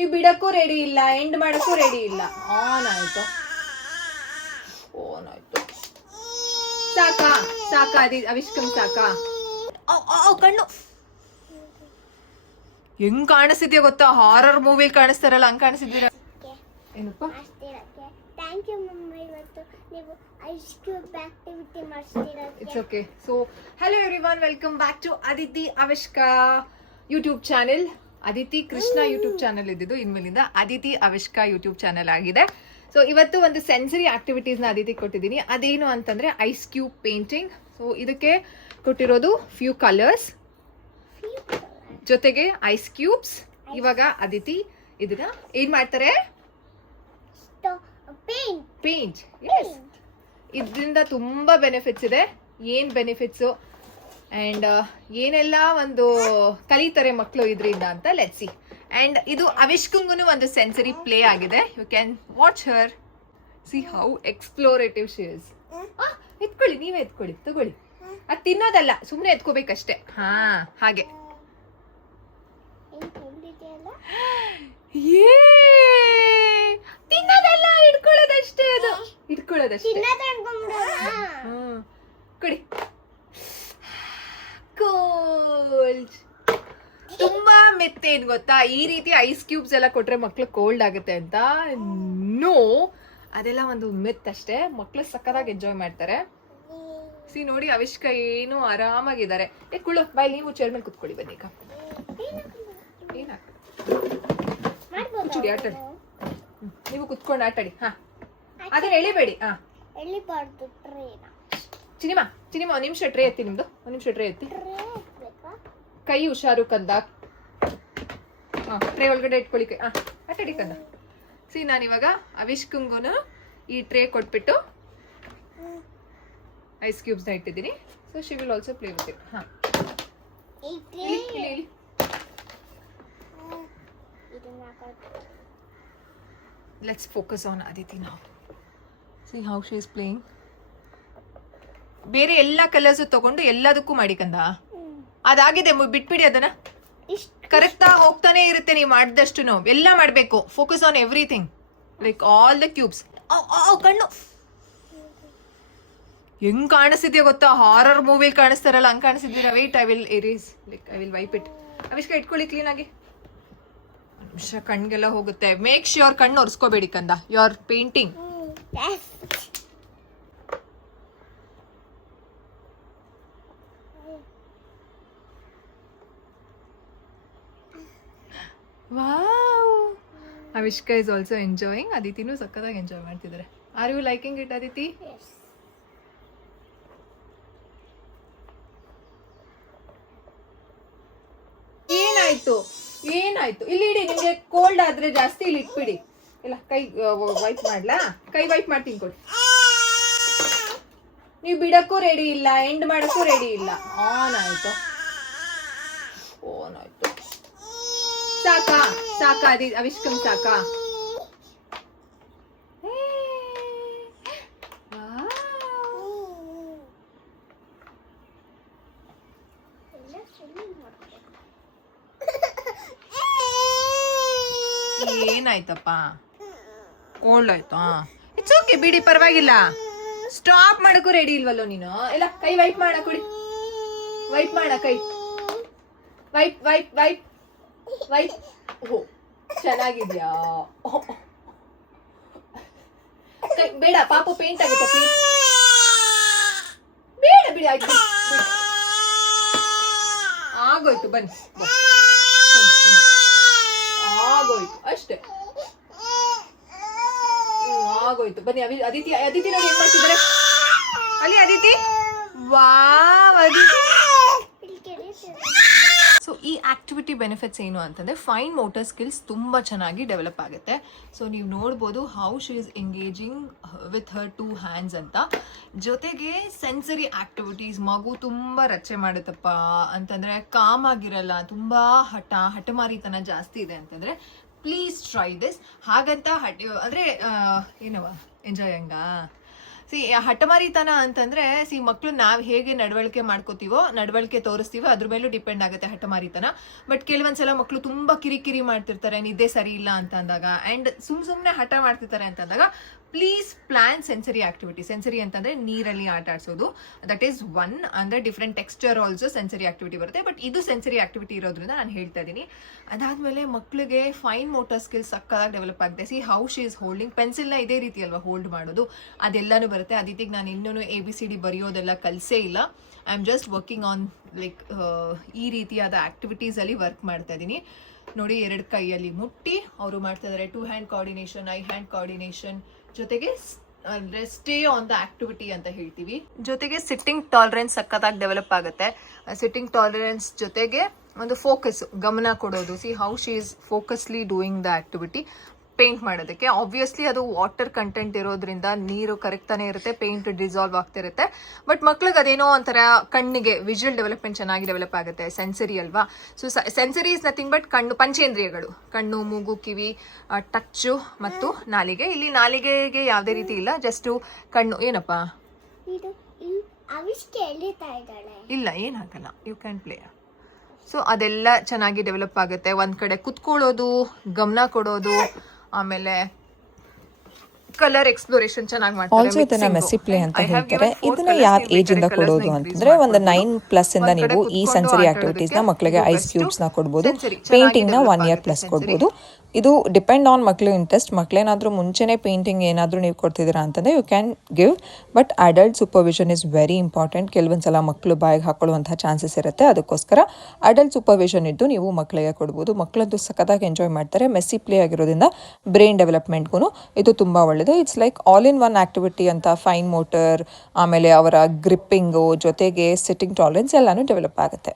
ನೀವು ಬಿಡಕ್ಕೂ ರೆಡಿ ಇಲ್ಲ, ಎಂಡ್ ಮಾಡಕ್ಕೂ ರೆಡಿ ಇಲ್ಲ. ಆನ್ ಆಯ್ತು. ಸಾಕಾ ಸಾಕಾ ಅವಿಷ್ಕಂಗ್ ಸಾಕಾ? ಕಣ್ಣು ಹೆಂಗ್ ಕಾಣಿಸ್ತಿದ್ಯಾ ಗೊತ್ತಾ? ಹಾರರ್ ಮೂವಿಲಿ ಕಾಣಿಸ್ತಾರಲ್ಲ ಹಂಗ್ ಕಾಣಿಸ್ತಿದ್ದೀರಾ. ಏನಪ್ಪ? ಥ್ಯಾಂಕ್ ಯು ಮಮ್ಮ, ಇವತ್ತು ನೀವು ಐಸ್ ಕ್ಯೂಬ್ ಆಕ್ಟಿವಿಟಿ ಮಾಡಿಸ್ತೀರಾ. It's okay. So hello everyone, welcome back to Aditi Avishka YouTube channel. Aditi Krishna YouTube channel ಇದ್ದಿದ್ದು, ಇನ್ಮೇಲಿಂದ ಅದಿತಿ ಅವಿಷ್ಕಾ ಯೂಟ್ಯೂಬ್ ಚಾನೆಲ್ ಆಗಿದೆ. ಸೊ ಇವತ್ತು ಒಂದು ಸೆನ್ಸರಿ ಆಕ್ಟಿವಿಟೀಸ್ನ ಅದಿತಿ ಕೊಟ್ಟಿದ್ದೀನಿ. ಅದೇನು ಅಂತಂದ್ರೆ ಐಸ್ ಕ್ಯೂಬ್ ಪೇಂಟಿಂಗ್. ಸೊ ಇದಕ್ಕೆ ಕೊಟ್ಟಿರೋದು ಫ್ಯೂ ಕಲರ್ಸ್ ಜೊತೆಗೆ ಐಸ್ ಕ್ಯೂಬ್ಸ್. ಇವಾಗ ಅದಿತಿ ಇದನ್ನ ಏನ್ ಮಾಡ್ತಾರೆ? ಪೇಂಟ್. ಇದರಿಂದ ತುಂಬಾ ಬೆನಿಫಿಟ್ಸ್ ಇದೆ. ಏನ್ ಬೆನಿಫಿಟ್ಸ್ ಅಂಡ್ ಏನೆಲ್ಲ ಒಂದು ಕಲಿತಾರೆ ಮಕ್ಕಳು ಇದರಿಂದ ಅಂತ ಲೆಟ್ಸ್ ಸಿ. ಅಂಡ್ ಇದು ಅವಿಷ್ಕಂಗೂ ಒಂದು ಸೆನ್ಸರಿ ಪ್ಲೇ ಆಗಿದೆ. You can watch her, see how explorative she is. ಎತ್ಕೊಳ್ಳಿ, ನೀವೇ ಎತ್ಕೊಳ್ಳಿ, ತಗೊಳ್ಳಿ. ಅದು ತಿನ್ನೋದಲ್ಲ, ಸುಮ್ಮನೆ ಎತ್ಕೋಬೇಕಷ್ಟೇ. ಹಾ ಹಾಗೆ. ತಿನ್ನೋದಲ್ಲ, ಇಟ್ಕೊಳ್ಳೋದಷ್ಟೇ. ಅದು ಇಟ್ಕೊಳ್ಳೋದಷ್ಟೇ. ಕೊಡಿ. ಕೋಲ್ಡ್. ತುಂಬಾ ಮೆತ್ತೆ. ಏನ್ ಗೊತ್ತಾ, ಈ ರೀತಿ ಐಸ್ ಕ್ಯೂಬ್ಸ್ ಎಲ್ಲ ಕೊಟ್ರೆ ಮಕ್ಳು ಕೋಲ್ಡ್ ಆಗುತ್ತೆ ಅಂತ. ನೋ, ಅದೆಲ್ಲ ಒಂದು ಮಿತ್ ಅಷ್ಟೇ. ಮಕ್ಳು ಸಕ್ಕತ್ತಾಗಿ ಎಂಜಾಯ್ ಮಾಡ್ತಾರೆ. ಸಿ ನೋಡಿ, ಅವಿಷ್ಕ ಏನು ಆರಾಮಾಗಿದ್ದಾರೆ. ಕುಳು ಬಾಯ್, ನೀವು ಚೇರ್ ಮೇಲೆ ಕುತ್ಕೊಳ್ಳಿ. ಬನ್ನಿ ಈಗ. ಕುಚ್ಚುಡಿ ಆಟಾಡಿ. ನೀವು ಕುತ್ಕೊಂಡು ಆಟಾಡಿ. ಹಾ, ಅದನ್ನ ಎಳಿಬೇಡಿ. ಹಾ, ಎಳಿಬಾರ್ದು. ಚಿನಿಮಾ ಒಂದ್ ನಿಮಿಷ ಟ್ರೇ ಎತ್ತಿ. ನಿಮ್ದು ಒಂದ್ ನಿಮಿಷ ಟ್ರೇ ಎತ್ತಿ. ಕೈ ಹುಷಾರು ಕಂದ. ಟ್ರೇ ಒಳಗಡೆ ಇಟ್ಕೊಳ್ಳಿ ಕೈ. ಆಟಾಡಿ ಕಂದ. ಸಿ, ನಾನಿವಾಗ ಅವಿಷ್ಕಂಗೂ ಈ ಟ್ರೇ ಕೊಟ್ಬಿಟ್ಟು ಐಸ್ ಕ್ಯೂಬ್ಸ್ ನ ಇಟ್ಟಿದ್ದೀನಿ. So she will also play with it. ಹಾ, let's focus on Aditi now. See how she is playing. ಬೇರೆ ಎಲ್ಲಾ ಕಲರ್ಸ್ ತಗೊಂಡು ಎಲ್ಲದಕ್ಕೂ ಮಾಡಿ ಕಂದ. ಅದಾಗಿದೆ, ಬಿಟ್ಬಿಡಿ ಅದನ್ನ. ಕರೆಕ್ಟ್ ಆಗಿ ಹೋಗ್ತಾನೆ ಇರುತ್ತೆ ನೀವು ಮಾಡಿದಷ್ಟು. ಎಲ್ಲ ಮಾಡ್ಬೇಕು. Focus on everything, like all the cubes. ಕಣ್ಣು ಹೆಂಗ್ ಕಾಣಿಸ್ತಿದ್ಯಾ ಗೊತ್ತಾ? ಹಾರರ್ ಮೂವಿಲಿ ಕಾಣಿಸ್ತಾರಲ್ಲ ಹಂಗ್ ಕಾಣಿಸ್ತಿದ್ದೀರಾ. Wait, I will erase, like I will wipe it. Avishka ಇಟ್ಕೊಳ್ಳಿ ಕ್ಲೀನ್ ಆಗಿ. ನಿಮಿಷ, ಕಣ್ಗೆಲ್ಲ ಹೋಗುತ್ತೆ. ಮೇಕ್ ಶ್ಯೂರ್ ಕಣ್ಣು ಒರೆಸ್ಕೋಬೇಡಿ ಕಂದ. You are painting. Wow, Avishka is also enjoying. ಅದಿತಿನೂ ಸಕ್ಕತ್ತಾಗಿ ಎಂಜಾಯ್ ಮಾಡ್ತಿದ್ದಾರೆ. Are you liking it Aditi? ಏನಾಯ್ತು? ಇಲ್ಲಿ ಇಡಿ. ನಿಮ್ಗೆ ಕೋಲ್ಡ್ ಆದ್ರೆ ಜಾಸ್ತಿ ಇಲ್ಲಿ ಇಟ್ಬಿಡಿ. ಇಲ್ಲ, ಕೈ ವೈಪ್ ಮಾಡ್ಲಾ? ಕೈ ವೈಪ್ ಮಾಡ್ತೀನಿ ಕೊಡಿ. ನೀವು ಬಿಡಕ್ಕೂ ರೆಡಿ ಇಲ್ಲ, ಎಂಡ್ ಮಾಡಕ್ಕೂ ರೆಡಿ ಇಲ್ಲ. ಆನ್ ಆಯ್ತು. ಸಾಕಾ ಅವಿಷ್ಕಂಗ್ ಸಾಕಾ? ಏನಾಯ್ತಪ್ಪ? ಕೋಲ್ಡ್ ಆಯ್ತಾ? ಇಟ್ಸ್ ಓಕೆ, ಬಿಡಿ, ಪರವಾಗಿಲ್ಲ. ಸ್ಟಾಪ್ ಮಾಡಕ್ಕೂ ರೆಡಿ ಇಲ್ವಲ್ಲೋ ನೀನು. ಇಲ್ಲ, ಕೈ ವೈಪ್ ಮಾಡ ಕೊಡಿ. ವೈಪ್ ಮಾಡ ಕೈ. Wipe wipe wipe wipe. ಓ, ಚೆನ್ನಾಗಿದ್ಯಾ? ಬೇಡ, ಪಾಪು ಪೇಂಟ್ ಆಗುತ್ತೆ ಪ್ಲೀಸ್. ಬೇಡ ಬಿಡಿ, ಆಯ್ತು. ಆಗೋಯ್ತು, ಬನ್ನಿ. ಆಗೋಯ್ತು ಅಷ್ಟೇ. ಆಗೋಯ್ತು, ಬನ್ನಿ. ಅದಿತಿ ನೋಡಿ ಏನ್ ಮಾಡ್ತಿದ್ದಾರೆ ಅಲ್ಲಿ. ಅದಿತಿ, ವಾವ್ ಅದಿತಿ. ಸೊ ಈ ಆಕ್ಟಿವಿಟಿ ಬೆನಿಫಿಟ್ಸ್ ಏನು ಅಂತಂದ್ರೆ, ಫೈನ್ ಮೋಟರ್ ಸ್ಕಿಲ್ಸ್ ತುಂಬಾ ಚೆನ್ನಾಗಿ ಡೆವಲಪ್ ಆಗುತ್ತೆ. ಸೊ ನೀವು ನೋಡ್ಬೋದು how she is engaging with her 2 hands ಅಂತ. ಜೊತೆಗೆ ಸೆನ್ಸರಿ ಆಕ್ಟಿವಿಟೀಸ್. ಮಗು ತುಂಬಾ ರಚೆ ಮಾಡುತ್ತಪ್ಪ ಅಂತಂದ್ರೆ ಕಾಮ್ ಆಗಿರಲ್ಲ, ತುಂಬಾ ಹಠಮಾರಿತನ ಜಾಸ್ತಿ ಇದೆ ಅಂತಂದ್ರೆ ಪ್ಲೀಸ್ ಟ್ರೈ ದಿಸ್. ಹಾಗಂತ ಅಂದ್ರೆ ಏನವ ಎಂಜಾಯ್ ಹಂಗ. ಹಠಮಾರಿತನ ಅಂತಂದ್ರೆ ಮಕ್ಕಳು ನಾವು ಹೇಗೆ ನಡವಳಿಕೆ ಮಾಡ್ಕೋತೀವೋ ನಡವಳಿಕೆ ತೋರಿಸ್ತೀವೋ ಅದ್ರ ಮೇಲೂ ಡಿಪೆಂಡ್ ಆಗುತ್ತೆ ಹಠಮಾರಿತನ. ಬಟ್ ಕೆಲವೊಂದ್ಸಲ ಮಕ್ಕಳು ತುಂಬಾ ಕಿರಿಕಿರಿ ಮಾಡ್ತಿರ್ತಾರೆ, ನಿದ್ದೆ ಸರಿ ಇಲ್ಲ ಅಂತ ಅಂದಾಗ, ಅಂಡ್ ಸುಮ್ನೆ ಹಠ ಮಾಡ್ತಿರ್ತಾರೆ ಅಂತ ಅಂದಾಗ please plan sensory activity. Sensory ಅಂತಂದ್ರೆ ನೀರಲ್ಲಿ ಆಟ ಆಡಿಸೋದು, ದಟ್ ಈಸ್ ಒನ್. ಅಂದ್ರೆ different texture also sensory activity ಬರುತ್ತೆ, ಬಟ್ ಇದು ಸೆನ್ಸರಿ ಆಕ್ಟಿವಿಟಿ ಇರೋದ್ರಿಂದ ನಾನು ಹೇಳ್ತಾ ಇದ್ದೀನಿ. ಅದಾದ್ಮೇಲೆ ಮಕ್ಕಳಿಗೆ ಫೈನ್ ಮೋಟರ್ ಸ್ಕಿಲ್ಸ್ ಸಕ್ಕದಾಗಿ ಡೆವಲಪ್ ಆಗುತ್ತೆ. ಹೌ ಶಿ ಇಸ್ ಹೋಲ್ಡಿಂಗ್ ಪೆನ್ಸಿಲ್ನ ಇದೇ ರೀತಿ ಅಲ್ವಾ ಹೋಲ್ಡ್ ಮಾಡೋದು, ಅದೆಲ್ಲಾನು ಬರುತ್ತೆ. ಅದಿತಿಗೆ ನಾನು ಇನ್ನೂ ABCD ಬರೆಯೋದೆಲ್ಲ ಕಲಿಸೇ ಇಲ್ಲ. I am just working on like ಈ ರೀತಿಯಾದ ಆಕ್ಟಿವಿಟೀಸಲ್ಲಿ ವರ್ಕ್ ಮಾಡ್ತಾ ಇದ್ದೀನಿ. ನೋಡಿ, 2 ಕೈಯಲ್ಲಿ ಮುಟ್ಟಿ ಅವರು ಮಾಡ್ತಾ ಇದ್ದಾರೆ 2 hand coordination, eye hand coordination, ಜೊತೆಗೆ ಸ್ಟೇ ಆನ್ ದ ಆಕ್ಟಿವಿಟಿ ಅಂತ ಹೇಳ್ತೀವಿ. ಜೊತೆಗೆ ಸಿಟ್ಟಿಂಗ್ ಟಾಲರೆನ್ಸ್ ಸಖತ್ತಾಗಿ ಡೆವಲಪ್ ಆಗುತ್ತೆ. ಸಿಟ್ಟಿಂಗ್ ಟಾಲರೆನ್ಸ್ ಜೊತೆಗೆ ಒಂದು ಫೋಕಸ್, ಗಮನ ಕೊಡೋದು. How she is focusly doing the activity. Paint ಮಾಡೋದಕ್ಕೆ ಆಬ್ವಿಯಸ್ಲಿ ಅದು ವಾಟರ್ ಕಂಟೆಂಟ್ ಇರೋದ್ರಿಂದ ನೀರು ಕರಗ್ತಾನೆ ಇರುತ್ತೆ, ಪೇಂಟ್ ಡಿಸಾಲ್ವ್ ಆಗ್ತಿರುತ್ತೆ. ಬಟ್ ಮಕ್ಳಿಗೆ ಅದೇನೋ ಒಂಥರ ಕಣ್ಣಿಗೆ ವಿಜುವಲ್ ಡೆವಲಪ್ಮೆಂಟ್ ಚೆನ್ನಾಗಿ ಡೆವಲಪ್ ಆಗುತ್ತೆ. ಸೆನ್ಸರಿ ಅಲ್ವಾ. So sensory is nothing but ಕಣ್ಣು, ಪಂಚೇಂದ್ರಿಯಗಳು, ಕಣ್ಣು, ಮೂಗು, ಕಿವಿ, ಟಚ್ಚು ಮತ್ತು ನಾಲಿಗೆ. ಇಲ್ಲಿ ನಾಲಿಗೆಗೆ ಯಾವುದೇ ರೀತಿ ಇಲ್ಲ, ಜಸ್ಟ್ ಕಣ್ಣು. ಏನಪ್ಪ ಇಲ್ಲ, ಏನಾಗಲ್ಲ, ಯು ಕ್ಯಾನ್ ಪ್ಲೇ. ಸೊ ಅದೆಲ್ಲ ಚೆನ್ನಾಗಿ ಡೆವಲಪ್ ಆಗುತ್ತೆ. ಒಂದ್ ಕಡೆ ಕುತ್ಕೊಳ್ಳೋದು, ಗಮನ ಕೊಡೋದು, ಆಮೇಲೆ ಕಲರ್ ಎಕ್ಸ್ಪ್ಲೋರೇಷನ್ ಚೆನ್ನಾಗಿ ಮಾಡ್ತಾರೆ. ಆಲ್ಸೋ ಇದನ್ನ ಮೆಸ್ಸಿ ಪ್ಲೇ ಅಂತ ಹೇಳ್ತಾರೆ. ಇದನ್ನ ಯಾವ ಏಜ್ ಇಂದ ಕೊಡೋದು ಅಂತಂದ್ರೆ ಒಂದು 9+ ಇಂದ ನೀವು ಈ ಸೆನ್ಸರಿ ಆಕ್ಟಿವಿಟೀಸ್ ನ ಮಕ್ಕಳಿಗೆ ಐಸ್ ಕ್ಯೂಬ್ಸ್ ನ ಕೊಡ್ಬೋದು, ಪೇಂಟಿಂಗ್ ನ 1 year+ ಕೊಡ್ಬೋದು. ಇದು ಡಿಪೆಂಡ್ ಆನ್ ಮಕ್ಳು ಇಂಟ್ರೆಸ್ಟ್. ಮಕ್ಳೇನಾದ್ರೂ ಮುಂಚೆನೆ ಪೇಂಟಿಂಗ್ ಏನಾದ್ರೂ ನೀವು ಕೊಡ್ತಿದ್ದೀರಾ ಅಂತಂದ್ರೆ you can give, but adult supervision is very important. ಕೆಲವೊಂದ್ಸಲ ಮಕ್ಕಳು ಬಾಯಿಗೆ ಹಾಕೊಳ್ಳುವಂತಹ ಚಾನ್ಸಸ್ ಇರುತ್ತೆ, ಅದಕ್ಕೋಸ್ಕರ ಅಡಲ್ಟ್ ಸೂಪರ್ವಿಷನ್ ಇದ್ದು ನೀವು ಮಕ್ಕಳಿಗೆ ಕೊಡ್ಬೋದು. ಮಕ್ಕಳಂತೂ ಸಖತ್ತಾಗಿ ಎಂಜಾಯ್ ಮಾಡ್ತಾರೆ. ಮೆಸ್ಸಿ ಪ್ಲೇ ಆಗಿರೋದ್ರಿಂದ ಬ್ರೈನ್ ಡೆವಲಪ್ಮೆಂಟ್ಗೂ ಇದು ತುಂಬಾ ಒಳ್ಳೆಯದು. It's like all in one activity ಅಂತ. ಫೈನ್ ಮೋಟರ್, ಆಮೇಲೆ ಅವರ ಗ್ರಿಪ್ಪಿಂಗು, ಜೊತೆಗೆ ಸಿಟ್ಟಿಂಗ್ ಟಾಲರೆನ್ಸ್ ಎಲ್ಲಾನು ಡೆವಲಪ್ ಆಗುತ್ತೆ.